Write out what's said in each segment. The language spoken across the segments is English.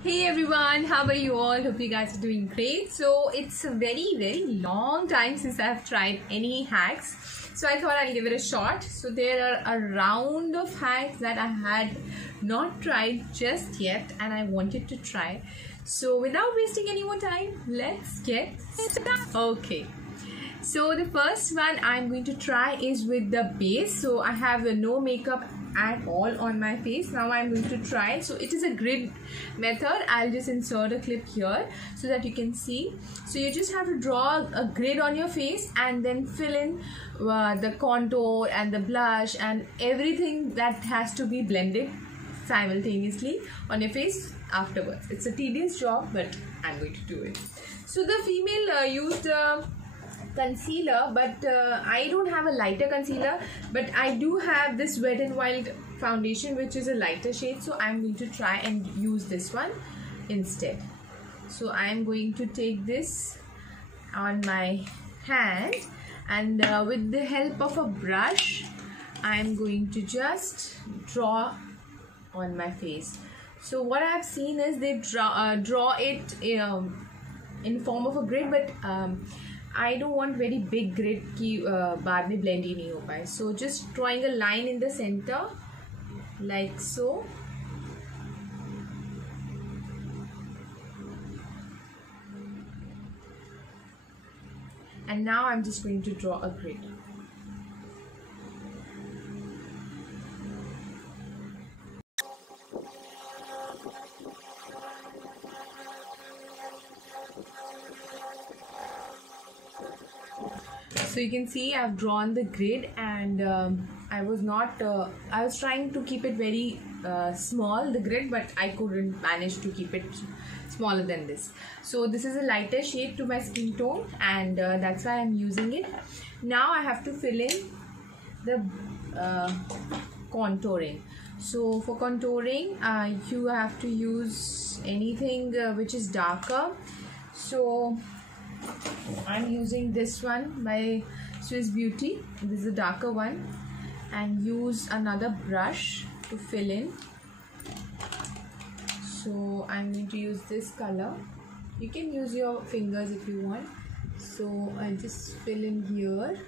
Hey everyone, how are you all? Hope you guys are doing great. So it's a very long time since I've tried any hacks. So I thought I'll give it a shot. So there are a round of hacks that I had not tried just yet and I wanted to try. So without wasting any more time, let's get started. Okay. So the first one I'm going to try is with the base. So I have no makeup at all on my face. Now I'm going to try. So it is a grid method. I'll just insert a clip here so that you can see. So you just have to draw a grid on your face and then fill in the contour and the blush and everything that has to be blended simultaneously on your face afterwards. It's a tedious job, but I'm going to do it. So the female used concealer, but I don't have a lighter concealer, but I do have this Wet n Wild foundation, which is a lighter shade, so I'm going to try and use this one instead. So I'm going to take this on my hand and with the help of a brush I'm going to just draw on my face. So what I've seen is they draw it in form of a grid, but I don't want very big grid कि बाद में blend ही नहीं हो पाए. So just drawing a line in the center like so. And now I'm just going to draw a grid. So you can see I've drawn the grid and I was trying to keep it very small, the grid, but I couldn't manage to keep it smaller than this. So this is a lighter shade to my skin tone and that's why I'm using it. Now I have to fill in the contouring. So for contouring you have to use anything which is darker. So I'm using this one by Swiss Beauty. This is a darker one, and use another brush to fill in. So I'm going to use this color. You can use your fingers if you want. So I just fill in here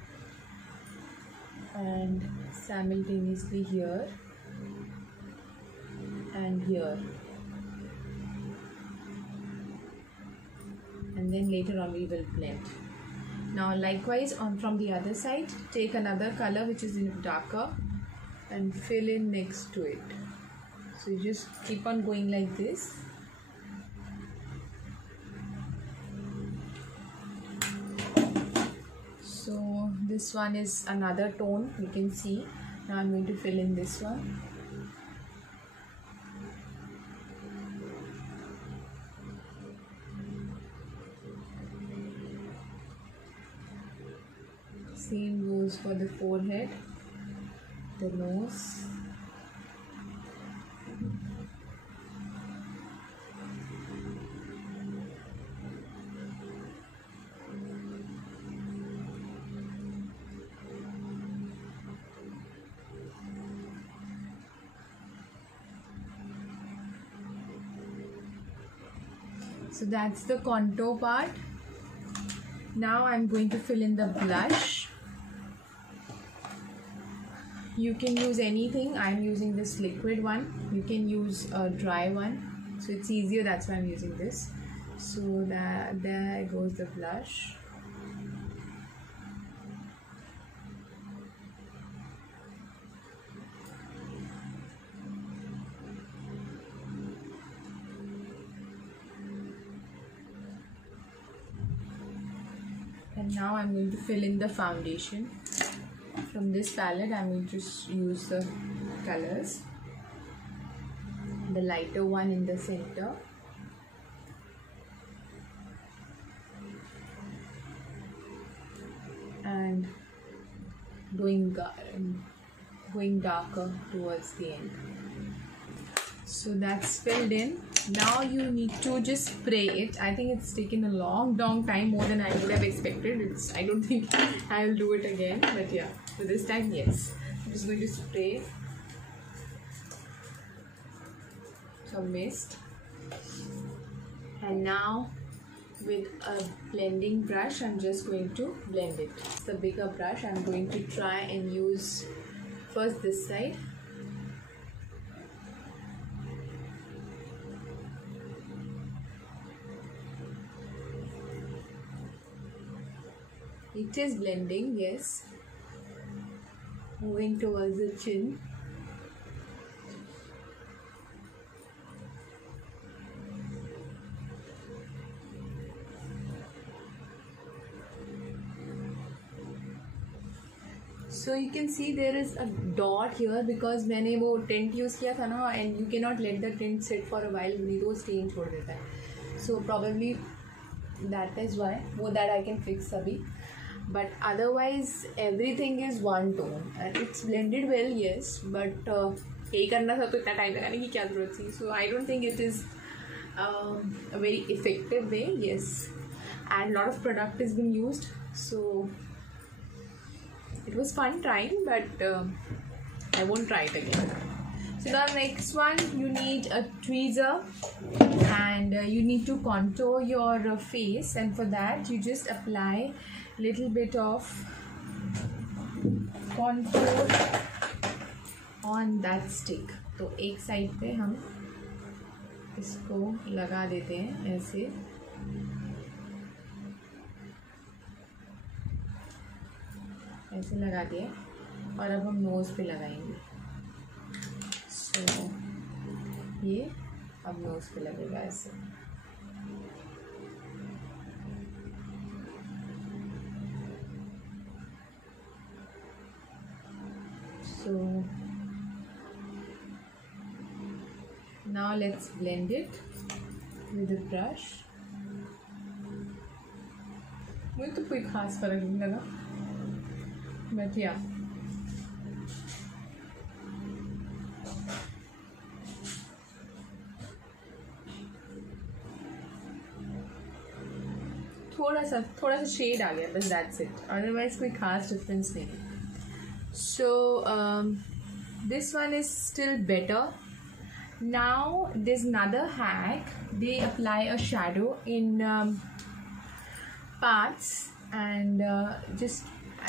and simultaneously here and here. And then later on we will blend. Now likewise from the other side, take another color which is darker and fill in next to it. So you just keep on going like this. So this one is another tone, you can see. Now I'm going to fill in this one. Same goes for the forehead, the nose, so that's the contour part. Now I'm going to fill in the blush. You can use anything. I'm using this liquid one. You can use a dry one. So it's easier, that's why I'm using this. So there goes the blush. And now I'm going to fill in the foundation. From this palette I'm going to use the colors. The lighter one in the center. And going darker towards the end. So that's filled in. Now you need to just spray it. I think it's taken a long time, more than I would have expected. I don't think I'll do it again, but yeah, for this time, yes. I'm just going to spray some mist. And now with a blending brush, I'm just going to blend it. It's the bigger brush. I'm going to try and use first this side. It is blending, yes. Moving towards the chin. So you can see there is a dot here because मैंने वो tint use किया था ना, and you cannot let the tint sit for a while, नहीं तो वो stain छोड़ देता है. So probably that is why. वो that I can fix अभी. But otherwise everything is one tone and it's blended well, yes, but यही करना था तो इतना टाइम लगाने की क्या ज़रूरत थी. So I don't think it is a very effective way, yes, and lot of product has been used, so it was fun trying, but I won't try it again. So the next one, you need a tweezer and you need to contour your face, and for that you just apply little bit of contour on that stick. तो एक side पे हम इसको लगा देते हैं ऐसे. ऐसे लगा दिए और अब हम नोज़ पे लगाएंगे. सो ये अब नोज़ पे लगेगा ऐसे. So now let's blend it with a brush. मुझे तो कोई खास फर्क नहीं लगा, but yeah. थोड़ा सा शेड आ गया बस, that's it. Otherwise कोई खास डिफरेंस नहीं. So this one is still better. Now there's another hack. They apply a shadow in parts, and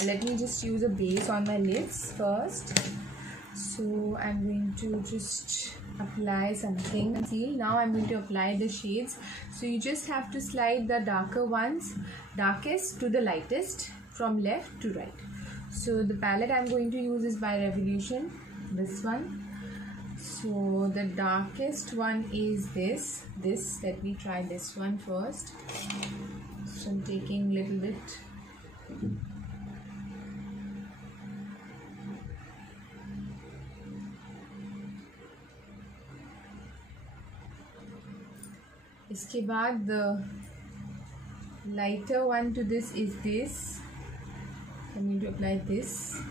let me just use a base on my lids first. So I'm going to just apply something. See, now I'm going to apply the shades. So you just have to slide the darker ones, darkest to the lightest, from left to right. So the palette I'm going to use is by Revolution, this one. So the darkest one is this. Let me try this one first. So I'm taking a little bit. इसके बाद the lighter one to this is this. I'm going to apply this.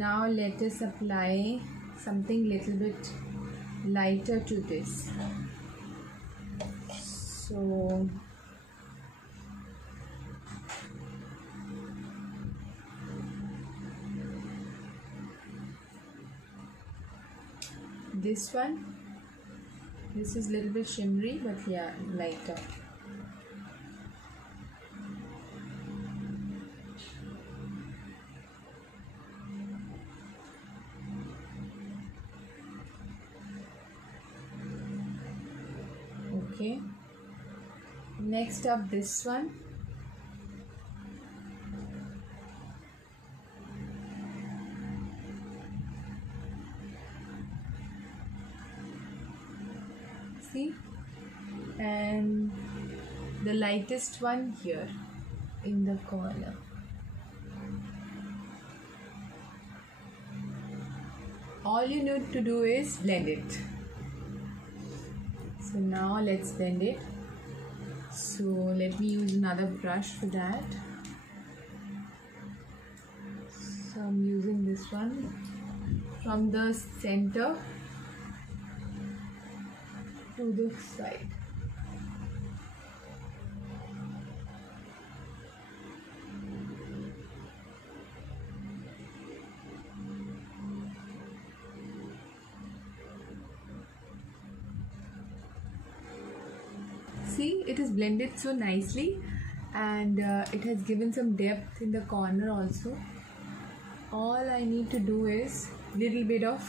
Now let us apply something little bit lighter to this. So this one, this is little bit shimmery, but yeah, lighter. Okay, next up this one. See, and the lightest one here in the corner. All you need to do is blend it. So now let's blend it. So let me use another brush for that. one from the center to the side. See, it is blended so nicely, and it has given some depth in the corner also. All I need to do is little bit of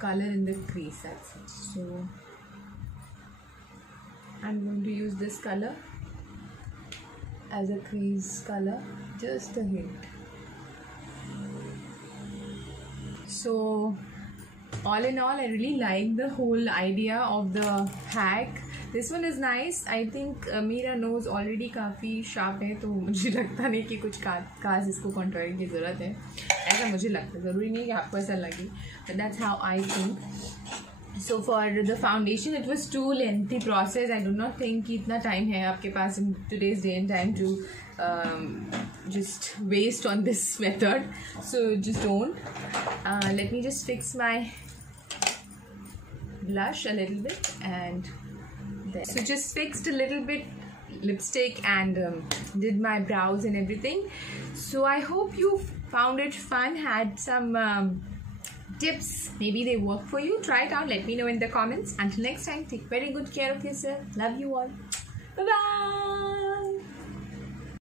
color in the crease, that's it. So I'm going to use this color as a crease color, just a hint. So all in all, I really like the whole idea of the hack. This one is nice. I think मेरा nose already काफ़ी sharp है, तो मुझे लगता नहीं कि कुछ खास इसको contouring की ज़रूरत है. ऐसा मुझे लगता है, ज़रूरी नहीं कि आपको ऐसा लगे, but that's how I think. So for the foundation, it was too lengthy process. I do not think कि इतना time है आपके पास in today's day and time to just waste on this method. So just don't. Let me just fix my blush a little bit, and there. So just fixed a little bit lipstick and did my brows and everything. So I hope you found it fun, had some tips, maybe they work for you. Try it out, let me know in the comments. Until next time, take very good care of yourself. Love you all. Bye bye.